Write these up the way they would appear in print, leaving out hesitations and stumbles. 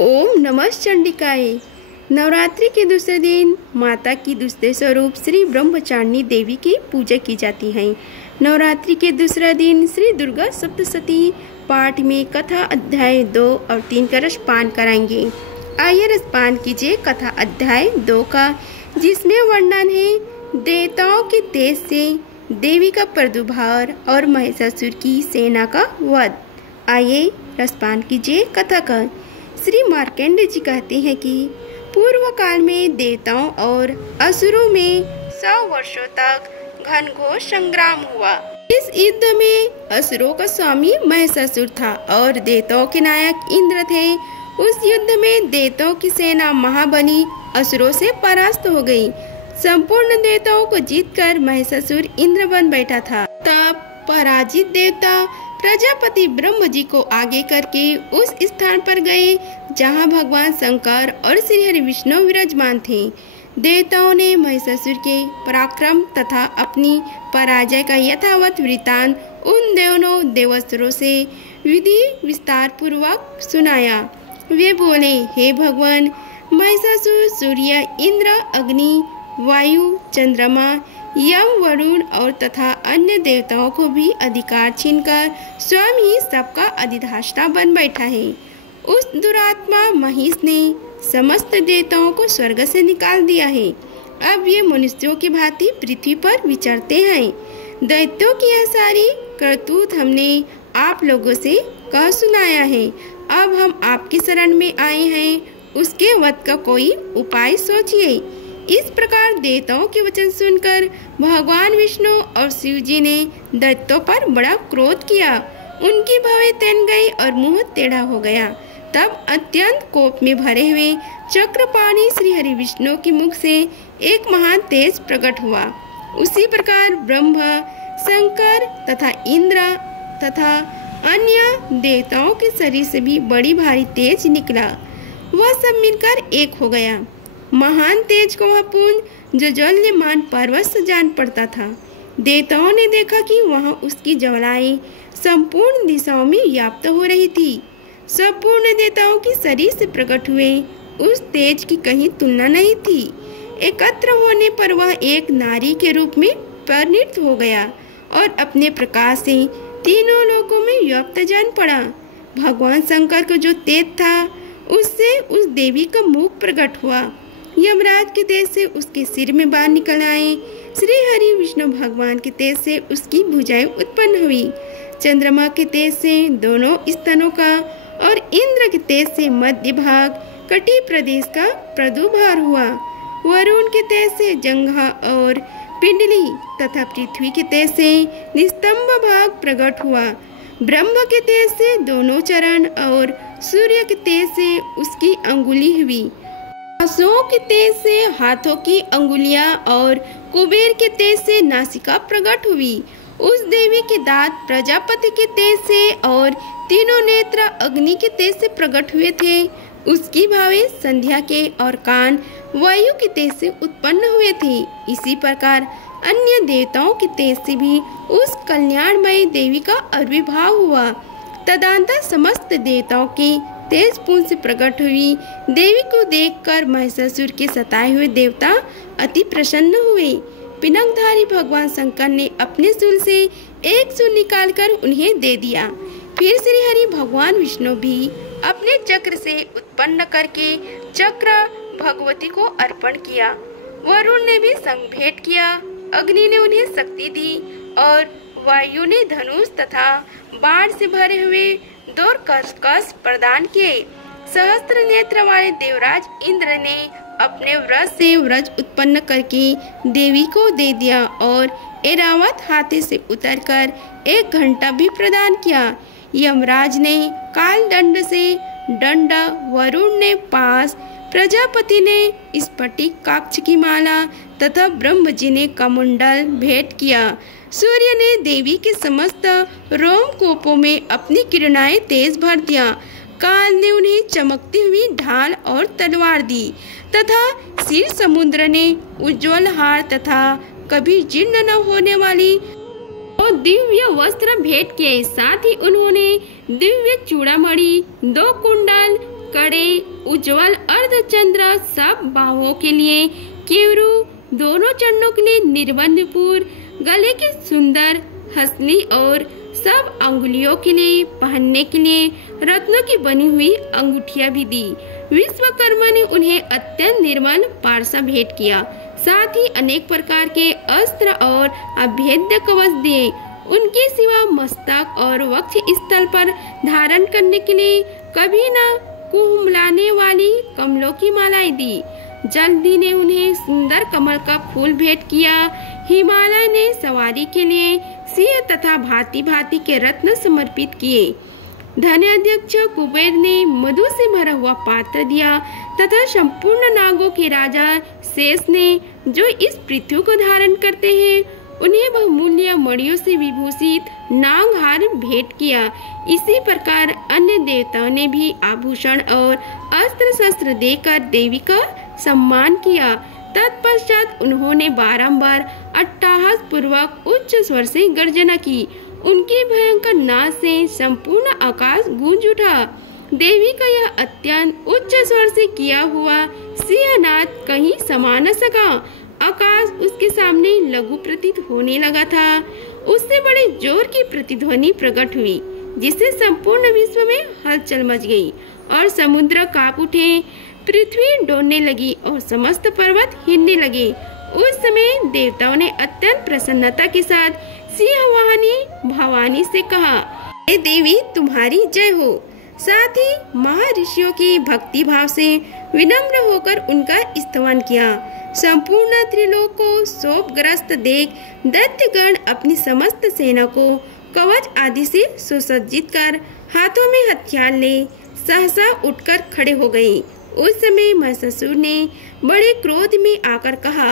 ओम नमः चंडिकाय। नवरात्रि के दूसरे दिन माता की दूसरे स्वरूप श्री ब्रह्मचारिणी देवी की पूजा की जाती है। नवरात्रि के दूसरा दिन श्री दुर्गा सप्तशती पाठ में कथा अध्याय 2 और 3 का रसपान कराएंगे। आइए रसपान कीजिए कथा अध्याय 2 का, जिसमें वर्णन है देवताओं के तेज से देवी का प्रादुर्भाव और महिषासुर की सेना का वध। आइए रसपान कीजिए कथा का। श्री मार्कंडेय जी कहते हैं कि पूर्व काल में देवताओं और असुरों में 100 वर्षों तक घनघोर संग्राम हुआ। इस युद्ध में असुरों का स्वामी महिषासुर था और देवताओं के नायक इंद्र थे। उस युद्ध में देवताओं की सेना महाबली असुरों से परास्त हो गई। संपूर्ण देवताओं को जीतकर महिषासुर इंद्र बन बैठा था। तब पराजित देवता प्रजापति ब्रह्म जी को आगे करके उस स्थान पर गए जहां भगवान शंकर और श्री हरि विष्णु विराजमान थे। देवताओं ने महिषासुर के पराक्रम तथा अपनी पराजय का यथावत वृत्तांत उन दोनों देवस्त्रों से विधि विस्तार पूर्वक सुनाया। वे बोले, हे भगवान, महिषासुर सूर्य, इंद्र, अग्नि, वायु, चंद्रमा, यम, वरुण और तथा अन्य देवताओं को भी अधिकार छीनकर स्वयं ही सबका अधिष्ठाता बन बैठा है। उस दुरात्मा महिष ने समस्त देवताओं को स्वर्ग से निकाल दिया है। अब ये मनुष्यों की भांति पृथ्वी पर विचरते हैं। दैत्यों की यह सारी करतूत हमने आप लोगों से कह सुनाया है। अब हम आपकी शरण में आए हैं, उसके वध का कोई उपाय सोचिए। इस प्रकार देवताओं के वचन सुनकर भगवान विष्णु और शिव जी ने दैत्यों पर बड़ा क्रोध किया। उनकी भवें तन गई और मुंह टेढ़ा हो गया। तब अत्यंत कोप में भरे हुए चक्रपाणी श्री हरि विष्णु के मुख से एक महान तेज प्रकट हुआ। उसी प्रकार ब्रह्मा, शंकर तथा इंद्र तथा अन्य देवताओं के शरीर से भी बड़ी भारी तेज निकला। वह सब मिलकर एक हो गया। महान तेज को वह पुंज जो ज्वल्यमान पर्वत से जान पड़ता था। देवताओं ने देखा कि वहां उसकी ज्वालाएं संपूर्ण दिशाओं में व्याप्त हो रही थी। संपूर्ण देवताओं की शरीर से प्रकट हुए उस तेज की कहीं तुलना नहीं थी। एकत्र होने पर वह एक नारी के रूप में परिणत हो गया और अपने प्रकाश से तीनों लोकों में व्याप्त जान पड़ा। भगवान शंकर को जो तेज था उससे उस देवी का मुख प्रकट हुआ। यमराज के तेज से उसके सिर में बाण निकल आए। श्री हरि विष्णु भगवान के तेज से उसकी भुजाएं उत्पन्न हुई। चंद्रमा के तेज से दोनों स्तनों का और इंद्र के तेज से मध्य भाग कटी प्रदेश का प्रादुर्भाव हुआ। वरुण के तेज से जंघा और पिंडली तथा पृथ्वी के तेज से निस्तंभ भाग प्रकट हुआ। ब्रह्म के तेज से दोनों चरण और सूर्य के तेज से उसकी अंगुली हुई। असुओं के तेज से हाथों की अंगुलियां और कुबेर के तेज से नासिका प्रकट हुई। उस देवी के दांत प्रजापति के तेज से और तीनों नेत्र अग्नि के तेज से प्रकट हुए थे। उसकी भावें संध्या के और कान वायु के तेज से उत्पन्न हुए थे। इसी प्रकार अन्य देवताओं के तेज से भी उस कल्याणमयी देवी का आविर्भाव हुआ। तदंतर समस्त देवताओं के तेज पुंज से प्रकट हुई देवी को देखकर महिषासुर के सताए हुए देवता अति प्रसन्न हुए। पिनाकधारी भगवान शंकर ने अपने शूल से एक शूल निकालकर उन्हें दे दिया। फिर श्री हरि भगवान विष्णु भी अपने चक्र से उत्पन्न करके चक्र भगवती को अर्पण किया। वरुण ने भी संग भेंट किया। अग्नि ने उन्हें शक्ति दी और वायु ने धनुष तथा बाण से भरे हुए 2 कस प्रदान किए। सहस्त्र नेत्र वाले देवराज इंद्र ने अपने व्रज से व्रज उत्पन्न करके देवी को दे दिया और ऐरावत हाथी से उतरकर 1 घंटा भी प्रदान किया। यमराज ने काल दंड से दंड, वरुण ने पास, प्रजापति ने स्फटिक काक्ष की माला तथा ब्रह्म जी ने कमंडल भेंट किया। सूर्य ने देवी के समस्त रोमकूपों में अपनी किरणाएं तेज भर दिया। काल ने उन्हें चमकती हुई ढाल और तलवार दी तथा क्षीर समुद्र ने उज्ज्वल हार तथा कभी जीर्ण न होने वाली और दिव्य वस्त्र भेंट किए। साथ ही उन्होंने दिव्य चूड़ामणि, 2 कुंडल, कड़े, उज्जवल अर्धचंद्र सब बाहुओं के लिए, केवरू दोनों चरणों के लिए निर्बंधपुर, गले की सुंदर हसली और सब अंगुलियों के लिए पहनने के लिए रत्नों की बनी हुई अंगूठियां भी दी। विश्वकर्मा ने उन्हें अत्यंत निर्मल पारसा भेंट किया, साथ ही अनेक प्रकार के अस्त्र और अभेद्य कवच दिए। उनके सिवा मस्तक और वक्ष स्थल पर धारण करने के लिए कभी न कुम्हलाने वाली कमलों की मालाएं दी। जल्दी ने उन्हें सुंदर कमल का फूल भेंट किया। हिमालय ने सवारी के लिए सिंह तथा भांति भांति के रत्न समर्पित किए। धनाध्यक्ष कुबेर ने मधु से भरा हुआ पात्र दिया तथा संपूर्ण नागों के राजा शेष ने, जो इस पृथ्वी को धारण करते हैं, उन्हें बहुमूल्य मणियों से विभूषित नागहार भेंट किया। इसी प्रकार अन्य देवताओं ने भी आभूषण और अस्त्र शस्त्र देकर देवी का सम्मान किया। तत्पश्चात उन्होंने बारंबार अट्टहास पूर्वक उच्च स्वर से गर्जना की। उनके भयंकर नाद से संपूर्ण आकाश गूंज उठा। देवी का यह अत्यंत उच्च स्वर से किया हुआ सिंहनाद कहीं समा न सका। आकाश उसके सामने लघु प्रतीत होने लगा था। उससे बड़े जोर की प्रतिध्वनि प्रकट हुई, जिससे संपूर्ण विश्व में हलचल मच गई और समुद्र कांप उठे। पृथ्वी डोलने लगी और समस्त पर्वत हिलने लगे। उस समय देवताओं ने अत्यंत प्रसन्नता के साथ सिंहवाहिनी भवानी से कहा, हे देवी, तुम्हारी जय हो। साथ ही महर्षियों की भक्ति भाव से विनम्र होकर उनका स्तवन किया। संपूर्ण त्रिलोक को शोकग्रस्त देख दैत्यगण अपनी समस्त सेना को कवच आदि से सुसज्जित कर हाथों में हथियार ले सहसा उठकर खड़े हो गए। उस समय महिषासुर ने बड़े क्रोध में आकर कहा,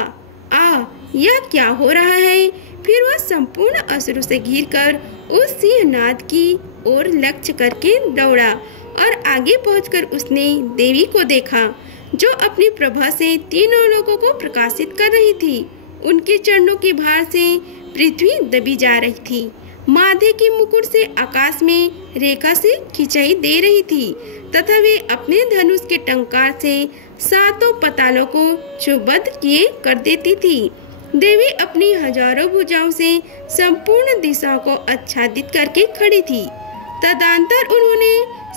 यह क्या हो रहा है? फिर वह संपूर्ण असुरों से घिरकर उस सिंहनाद की ओर लक्ष्य करके दौड़ा और आगे पहुंचकर उसने देवी को देखा, जो अपनी प्रभा से तीनों लोगों को प्रकाशित कर रही थी। उनके चरणों के भार से पृथ्वी दबी जा रही थी। माथे के मुकुट से आकाश में रेखा से खिंचाई दे रही थी तथा वे अपने धनुष के टंकार से सातों पतालों को चुबद्ध किए कर देती थी। देवी अपनी हजारों भुजाओं से संपूर्ण दिशा को आच्छादित करके खड़ी थी। तदंतर उन्होंने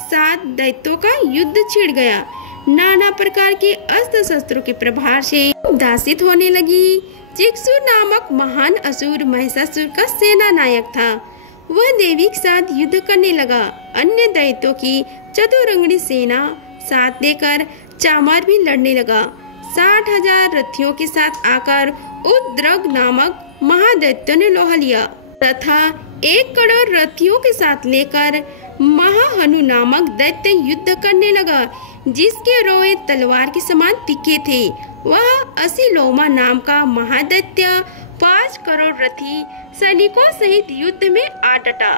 7 दैत्यों का युद्ध छिड़ गया। नाना प्रकार के अस्त्र शस्त्रों के प्रभार से दासित होने लगी। चिक्षु नामक महान असुर महिषासुर का सेना नायक था। वह देवी के साथ युद्ध करने लगा। अन्य दैत्यों की चतुरंगनी सेना साथ देकर चामार भी लड़ने लगा। 60,000 रथियों के साथ आकर उद्रग नामक महादैत्य ने लोहा लिया तथा 1 करोड़ रथियों के साथ लेकर महाहनु नामक दैत्य युद्ध करने लगा, जिसके रोए तलवार के समान तीखे थे। वह असिलोमा नाम का महादैत्य 5 करोड़ रथी सैनिकों सहित युद्ध में आ डटा।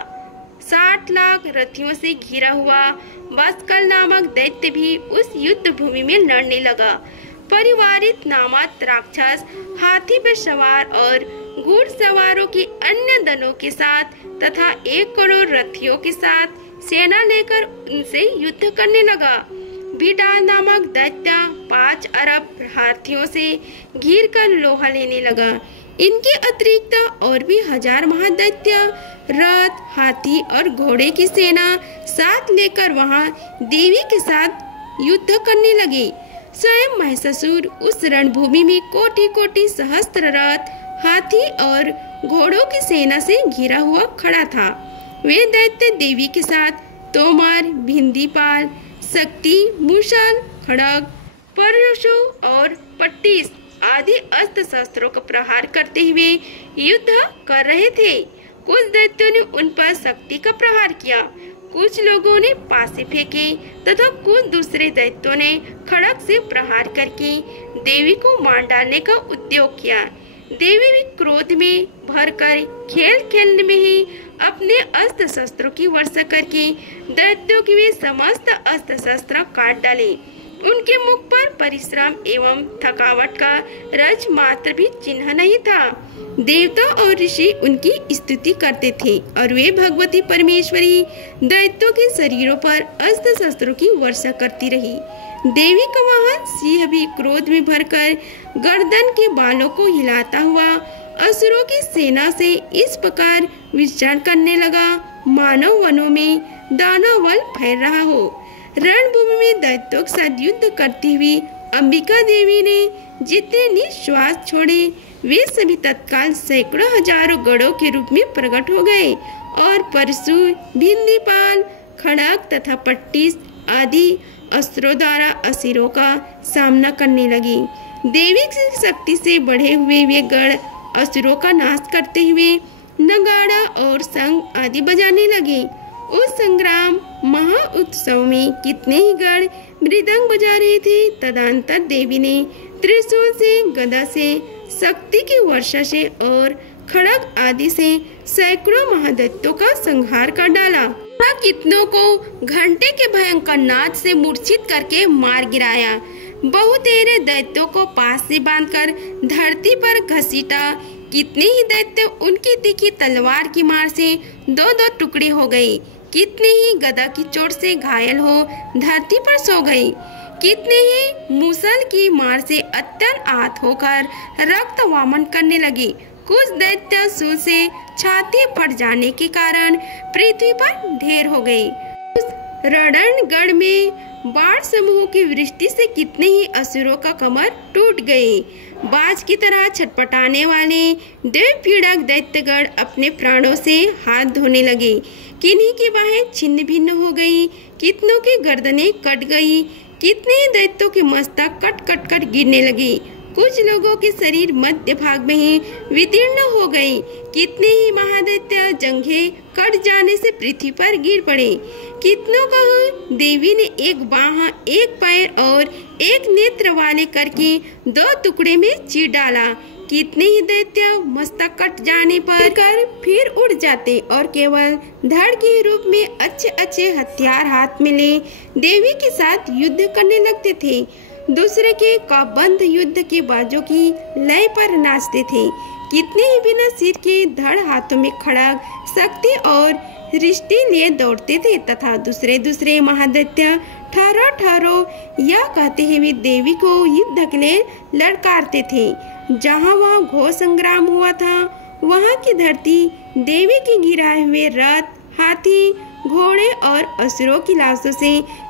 60 लाख रथियों से घिरा हुआ बस्कल नामक दैत्य भी उस युद्ध भूमि में लड़ने लगा। परिवारित नामक राक्षस हाथी पर सवार और घुड़सवारों के अन्य दलों के साथ तथा 1 करोड़ रथियों के साथ सेना लेकर उनसे युद्ध करने लगा। बिडाल नामक दैत्य 5 अरब हाथियों से घिर कर लोहा लेने लगा। इनके अतिरिक्त और भी 1000 महादैत्य रथ, हाथी और घोड़े की सेना साथ लेकर वहां देवी के साथ युद्ध करने लगे। स्वयं महिषासुर उस रणभूमि में कोटि कोटि सहस्त्र रथ, हाथी और घोड़ों की सेना से घिरा हुआ खड़ा था। वे दैत्य देवी के साथ तोमर, भिंदीपाल, शक्ति, मूसल, खड़ग, परशु और पट्टिस आदि अस्त्र शस्त्रों का प्रहार करते हुए युद्ध कर रहे थे। कुछ दैत्यों ने उन पर शक्ति का प्रहार किया, कुछ लोगों ने पासे फेंके तथा कुछ दूसरे दैत्यों ने खड़ग से प्रहार करके देवी को मार डालने का उद्योग किया। देवी भी क्रोध में भरकर खेल खेलने में ही अपने अस्त्र शस्त्रों की वर्षा करके दैत्यों की वे समस्त अस्त्र शस्त्र काट डाले। उनके मुख पर परिश्रम एवं थकावट का रज मात्र भी चिन्ह नहीं था। देवता और ऋषि उनकी स्तुति करते थे और वे भगवती परमेश्वरी दैत्यों के शरीरों पर अस्त्र शस्त्रों की वर्षा करती रही। देवी का वाहन सिंह भी क्रोध में भरकर गर्दन के बालों को हिलाता हुआ असुरों की सेना से इस प्रकार विचरण करने लगा, मानव वनों में दानव बल फैल रहा हो। रणभूमि में दैत्यों के साथ युद्ध करती हुई अंबिका देवी ने जितने निश्वास छोड़े वे सभी तत्काल सैकड़ों हजारों गढ़ों के रूप में प्रकट हो गए और परशु, भिंदीपाल, खड़ग तथा पट्टिस आदि अस्त्रों द्वारा असुरों का सामना करने लगी। देवी की शक्ति से बढ़े हुए वे गढ़ असुरों का नाश करते हुए नगाड़ा और शंख आदि बजाने लगे। उस संग्राम महाउत्सव में कितने ही गढ़ मृदंग बजा रहे थे। तदंतर देवी ने त्रिशूल से, गदा से, शक्ति की वर्षा से और खड़ग आदि से सैकड़ों महादैत्यों का संहार कर डाला। कितनों को घंटे के भयंकर नाद से मूर्छित करके मार गिराया। बहुतेरे दैत्यों को पास से बांधकर धरती पर घसीटा। कितने ही दैत्य उनकी तीखी तलवार की मार से दो दो टुकड़े हो गए। कितने ही गदा की चोट से घायल हो धरती पर सो गए। कितने ही मूसल की मार से अत्यंत आहत होकर रक्त वामन करने लगे। कुछ दैत्य सूल से छाती फट जाने के कारण पृथ्वी पर ढेर हो गए। रणगढ़ में बाढ़ समूह की वृष्टि से कितने ही असुरों का कमर टूट गए। बाज की तरह छटपटाने वाले देव पीड़क दैत्यगढ़ अपने प्राणों से हाथ धोने लगे। किन्हीं की बाहें छिन्न भिन्न हो गई, कितनों की गर्दनें कट गई, कितने ही दैत्यों के मस्तक कट कट कर गिरने लगे। कुछ लोगों के शरीर मध्य भाग में ही विदीर्ण हो गए। कितने ही महादैत्य जंघे कट जाने से पृथ्वी पर गिर पड़े। कितनों का देवी ने एक बाह, एक पैर और एक नेत्र वाले करके दो टुकड़े में चीर डाला। कितने ही दैत्य मस्तक कट जाने पर कर फिर उड़ जाते और केवल धड़ के रूप में अच्छे अच्छे हथियार हाथ में ले देवी के साथ युद्ध करने लगते थे। दूसरे के कबंध युद्ध के बाजों की लय पर नाचते थे। कितने ही बिना सिर के धड़ हाथों में खड़ग, शक्ति और रिष्टि लिए दौड़ते थे तथा दूसरे दूसरे महादैत्य ठहरो ठहरो यह कहते हुए देवी को युद्ध के लिए लड़कारते थे। जहाँ वहाँ घोर संग्राम हुआ था वहाँ की धरती देवी के गिराए हुए रथ, हाथी, घोड़े और असुरों की लाशों से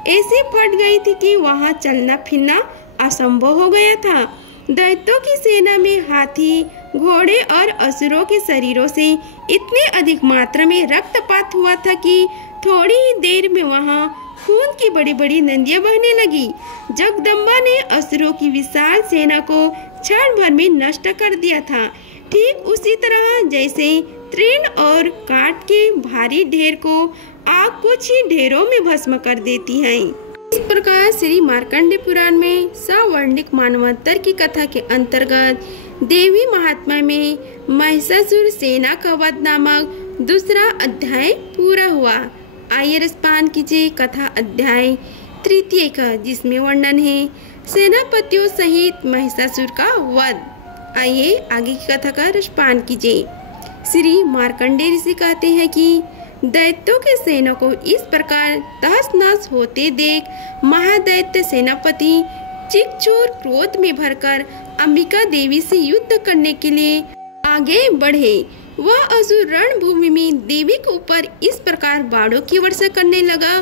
ऐसे फट गई थी कि वहाँ चलना फिरना असंभव हो गया था। दैत्यों की सेना में हाथी, घोड़े और असुरों के शरीरों से इतने अधिक मात्रा में रक्तपात हुआ था कि थोड़ी ही देर में वहाँ खून की बड़ी बड़ी नदियाँ बहने लगी। जगदम्बा ने असुरों की विशाल सेना को क्षण भर में नष्ट कर दिया था। ठीक उसी तरह जैसे तृण और काट के भारी ढेर को आग कुछ ही ढेरों में भस्म कर देती है। इस प्रकार श्री मार्कंडेय पुराण में सवर्णिक मानवंतर की कथा के अंतर्गत देवी महात्मा में महिषासुर सेना का वध नामक दूसरा अध्याय पूरा हुआ। आइए रसपान कीजिए कथा अध्याय तृतीय का, जिसमें वर्णन है सेनापतियों सहित महिषासुर का वध। आइए आगे की कथा का रसपान कीजिए। श्री मार्कंडेय ऋषि कहते हैं कि दैत्यों के सेना को इस प्रकार तहस नहस होते देख महादैत्य सेनापति चिकचोर क्रोध में भरकर अंबिका देवी से युद्ध करने के लिए आगे बढ़े। वह असुर रणभूमि में देवी के ऊपर इस प्रकार बाणों की वर्षा करने लगा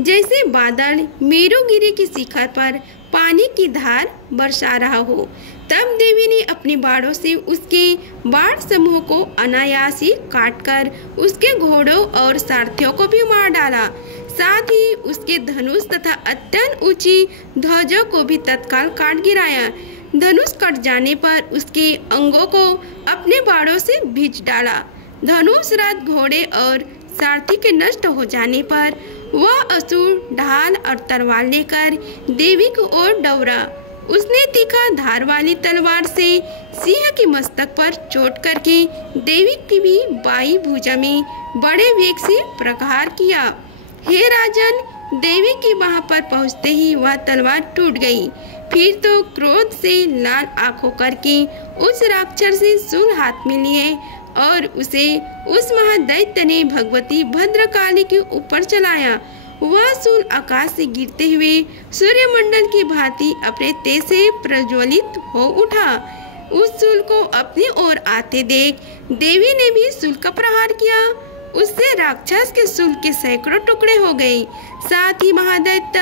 जैसे बादल मेरुगिरी की शिखर पर पानी की धार बरसा रहा हो। तब देवी ने अपने बाणों से उसके बाण समूह को अनायास ही काटकर उसके घोड़ों और सारथियों को भी मार डाला। साथ ही उसके धनुष तथा अत्यंत ऊंची ध्वजों को भी तत्काल काट गिराया। धनुष कट जाने पर उसके अंगों को अपने बाणों से भींच डाला। धनुष, रथ, घोड़े और सारथी के नष्ट हो जाने पर वह असुर ढाल और तलवार लेकर देवी की ओर दौड़ा। उसने तीखा धार वाली तलवार से सिंह के मस्तक पर चोट करके देवी की भी बाई भुजा में बड़े वेग से प्रहार किया। हे राजन, देवी की बाह पर पहुंचते ही वह तलवार टूट गई। फिर तो क्रोध से लाल आंखों करके उस राक्षस से शूल हाथ में लिए और उसे उस महादैत्य ने भगवती भद्रकाली के ऊपर चलाया। वह शूल आकाश से गिरते हुए सूर्यमंडल की भांति अपने तेज से प्रज्वलित हो उठा। उस शूल को अपनी ओर आते देख देवी ने भी शूल का प्रहार किया। उससे राक्षस के शूल के सैकड़ों टुकड़े हो गए। साथ ही महादैत्य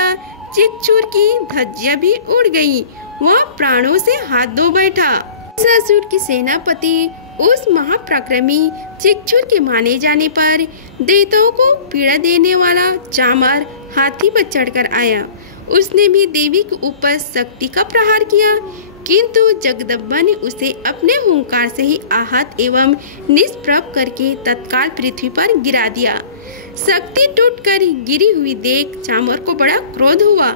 चिकचूर की धज्जियां भी उड़ गई। वह प्राणों से हाथ धो बैठा। असुर की सेनापति उस महाप्रक्रमी चिकचूर के माने जाने पर दैत्यों को पीड़ा देने वाला चामर हाथी पर चढ़कर आया। उसने भी देवी के ऊपर शक्ति का प्रहार किया, किंतु जगदम्बा ने उसे अपने हुंकार से ही आहत एवं निष्प्रभ करके तत्काल पृथ्वी पर गिरा दिया। शक्ति टूटकर गिरी हुई देख चामर को बड़ा क्रोध हुआ।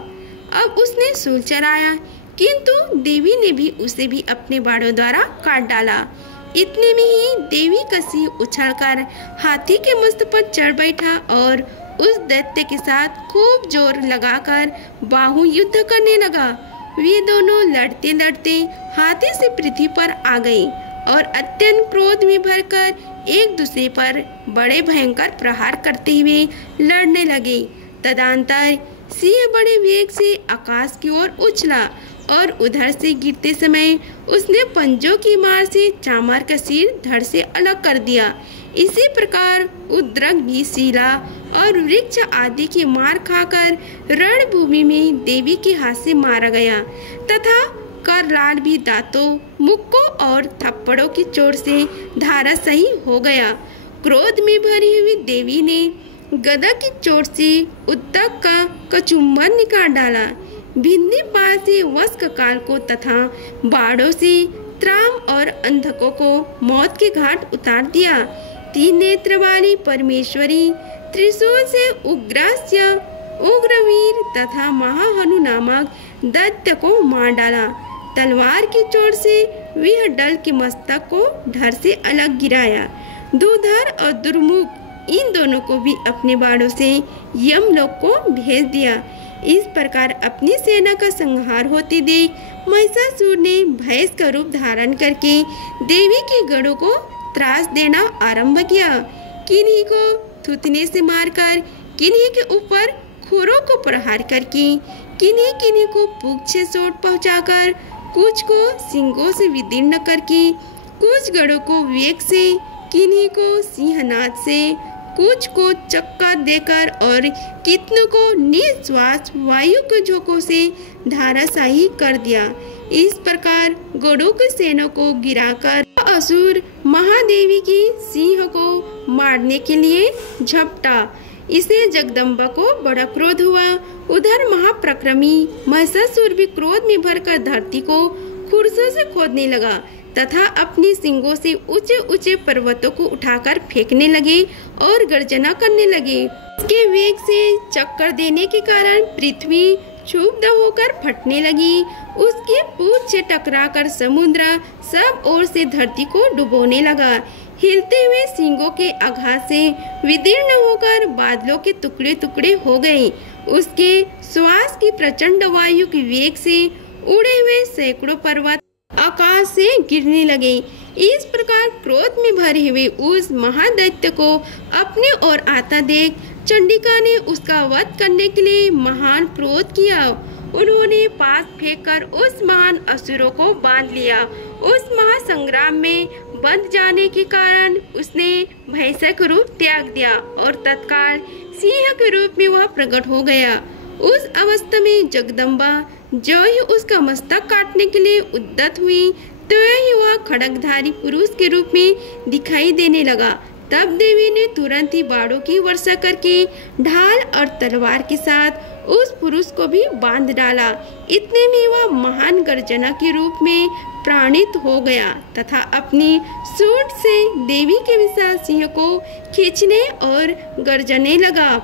अब उसने शूल चलाया, किंतु देवी ने भी उसे भी अपने बाणों द्वारा काट डाला। इतने में ही देवी कसी उछलकर हाथी के मस्त पर चढ़ बैठा और उस दैत्य के साथ खूब जोर लगाकर बाहु युद्ध करने लगा। वे दोनों लड़ते लड़ते हाथी से पृथ्वी पर आ गए और अत्यंत क्रोध में भरकर एक दूसरे पर बड़े भयंकर प्रहार करते हुए लड़ने लगे। तदंतर सिंह बड़े वेग से आकाश की ओर उछला और उधर से गिरते समय उसने पंजों की मार से चामर का सिर धड़ से अलग कर दिया। इसी प्रकार उद्रक भी शिला और वृक्ष आदि की मार खाकर रणभूमि में देवी के हाथ से मारा गया तथा करलाल भी दांतों, मुक्कों और थप्पड़ों की चोट से धाराशायी हो गया। क्रोध में भरी हुई देवी ने गदा की चोट से उद्दक का कचुम्बर निकाल डाला। भिन्नी पास से वस्क काल को तथा बाड़ों से त्राम और अंधकों को मौत के घाट उतार दिया। तीन नेत्र वाली परमेश्वरी त्रिशूल से उग्रास्य, उग्रवीर तथा महाहनु नामक दैत्य को मार डाला। तलवार की चोट से वह डल के मस्तक को धड़ से अलग गिराया। दुधर और दुर्मुख इन दोनों को भी अपने बाणों से यमलोक को भेज दिया। इस प्रकार अपनी सेना का संहार होते देख महिषासुर ने भैंस का रूप धारण करके देवी के गढ़ों को त्रास देना आरंभ किया। किन्हीं को थूथने से मारकर, किन्हीं के ऊपर खुरों को प्रहार करके, किन्हीं को पूंछ से चोट पहुंचाकर, कुछ को सिंगों से विदीर्ण करके, कुछ गढ़ों को वेग से, किन्हीं को सिंहनाद से, कुछ को चक्कर देकर और कितनों को निश्वास वायु के झोंकों से धाराशायी कर दिया। इस प्रकार गढ़ों की सेना को गिराकर असुर महादेवी की सिंह को मारने के लिए झपटा। इसे जगदम्बा को बड़ा क्रोध हुआ। उधर महाप्रक्रमी महिषासुर भी क्रोध में भरकर धरती को खुरसों से खोदने लगा तथा अपनी सिंगों से ऊंचे ऊंचे पर्वतों को उठाकर फेंकने लगे और गर्जना करने लगे। उसके वेग से चक्कर देने के कारण पृथ्वी क्षुब्ध होकर फटने लगी। उसकी पूंछ से टकराकर समुद्र सब ओर से धरती को डुबोने लगा। हिलते हुए सिंगों के आघात से विदीर्ण होकर बादलों के टुकड़े टुकड़े हो गए। उसके श्वास की प्रचंड वायु के वेग से उड़े हुए सैकड़ों पर्वत आकाश से गिरने लगे। इस प्रकार क्रोध में भरे हुए उस महादैत्य को अपने ओर आता देख चंडिका ने उसका वध करने के लिए महान क्रोध किया। उन्होंने पास फेंककर उस महान असुरों को बांध लिया। उस महासंग्राम में बंध जाने के कारण उसने भैंसा का रूप त्याग दिया और तत्काल सिंह के रूप में वह प्रकट हो गया। उस अवस्था में जगदम्बा जो ही उसका मस्तक काटने के लिए उद्यत हुई तो ही वह खड्गधारी पुरुष के रूप में दिखाई देने लगा। तब देवी ने तुरंत ही बाणों की वर्षा करके ढाल और तलवार के साथ उस पुरुष को भी बांध डाला। इतने में वह महान गर्जना के रूप में प्राणित हो गया तथा अपनी सूंड से देवी के विशाल सिंह को खींचने और गर्जने लगा।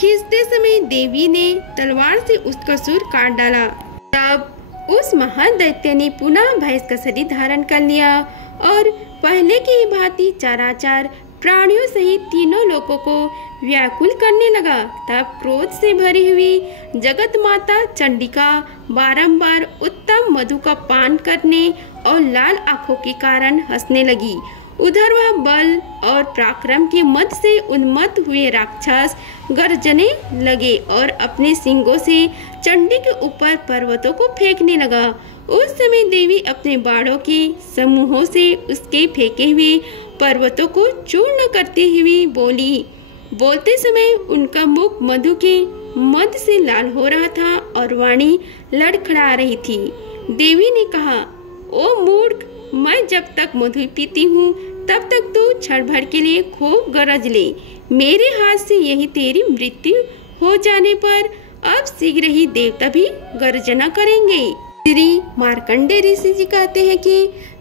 खींचते समय देवी ने तलवार से उसका सिर काट डाला। तब उस महान दैत्य ने पुनः भैंस का शरीर धारण कर लिया और पहले की भांति चराचर प्राणियों सहित तीनों लोगों को व्याकुल करने लगा। तब क्रोध से भरी हुई जगत माता चंडिका बारंबार उत्तम मधु का पान करने और लाल आंखों के कारण हंसने लगी। उधर वह बल और पराक्रम के मद से उन्मत्त हुए राक्षस गर्जने लगे और अपने सिंगों से चंडी के ऊपर पर्वतों को फेंकने लगा। उस समय देवी अपने बाणों के समूहों से उसके फेंके हुए पर्वतों को चूर्ण करते हुए बोली। बोलते समय उनका मुख मधु के मद से लाल हो रहा था और वाणी लड़खड़ा रही थी। देवी ने कहा, ओ मूर्ख, मैं जब तक मधु पीती हूँ तब तक तू क्षण भर के लिए खूब गरज ले। मेरे हाथ से यही तेरी मृत्यु हो जाने पर अब शीघ्र ही देवता भी गर्जना करेंगे। श्री मार्कंडेय ऋषि जी कहते हैं कि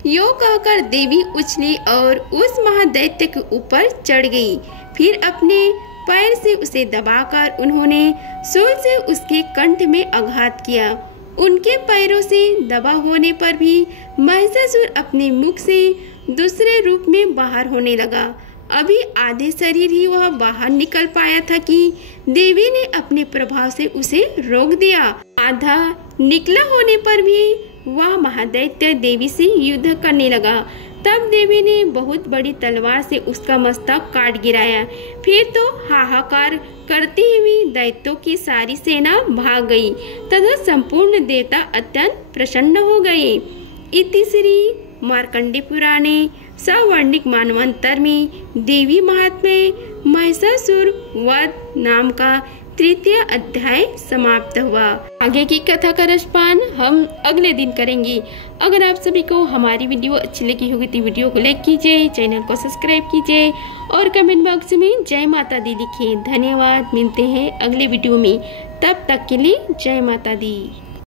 यो कहकर देवी उछली और उस महादैत्य के ऊपर चढ़ गई। फिर अपने पैर से उसे दबाकर उन्होंने शूल से उसके कंठ में आघात किया। उनके पैरों से दबा होने पर भी महिषासुर अपने मुख से दूसरे रूप में बाहर होने लगा। अभी आधे शरीर ही वह बाहर निकल पाया था कि देवी ने अपने प्रभाव से उसे रोक दिया। आधा निकला होने पर भी वह महादैत्य देवी से युद्ध करने लगा। तब देवी ने बहुत बड़ी तलवार से उसका मस्तक काट गिराया। फिर तो हाहाकार करती हुई दैत्यों की सारी सेना भाग गई तथा संपूर्ण देवता अत्यंत प्रसन्न हो गए। इति श्री मार्कंडेय पुराणे सवर्णिक मानवंतर में देवी महात्म्य महिषासुर वध नाम का तृतीय अध्याय समाप्त हुआ। आगे की कथा का रसपान हम अगले दिन करेंगे। अगर आप सभी को हमारी वीडियो अच्छी लगी होगी तो वीडियो को लाइक कीजिए, चैनल को सब्सक्राइब कीजिए और कमेंट बॉक्स में जय माता दी लिखिए। धन्यवाद। मिलते हैं अगले वीडियो में, तब तक के लिए जय माता दी।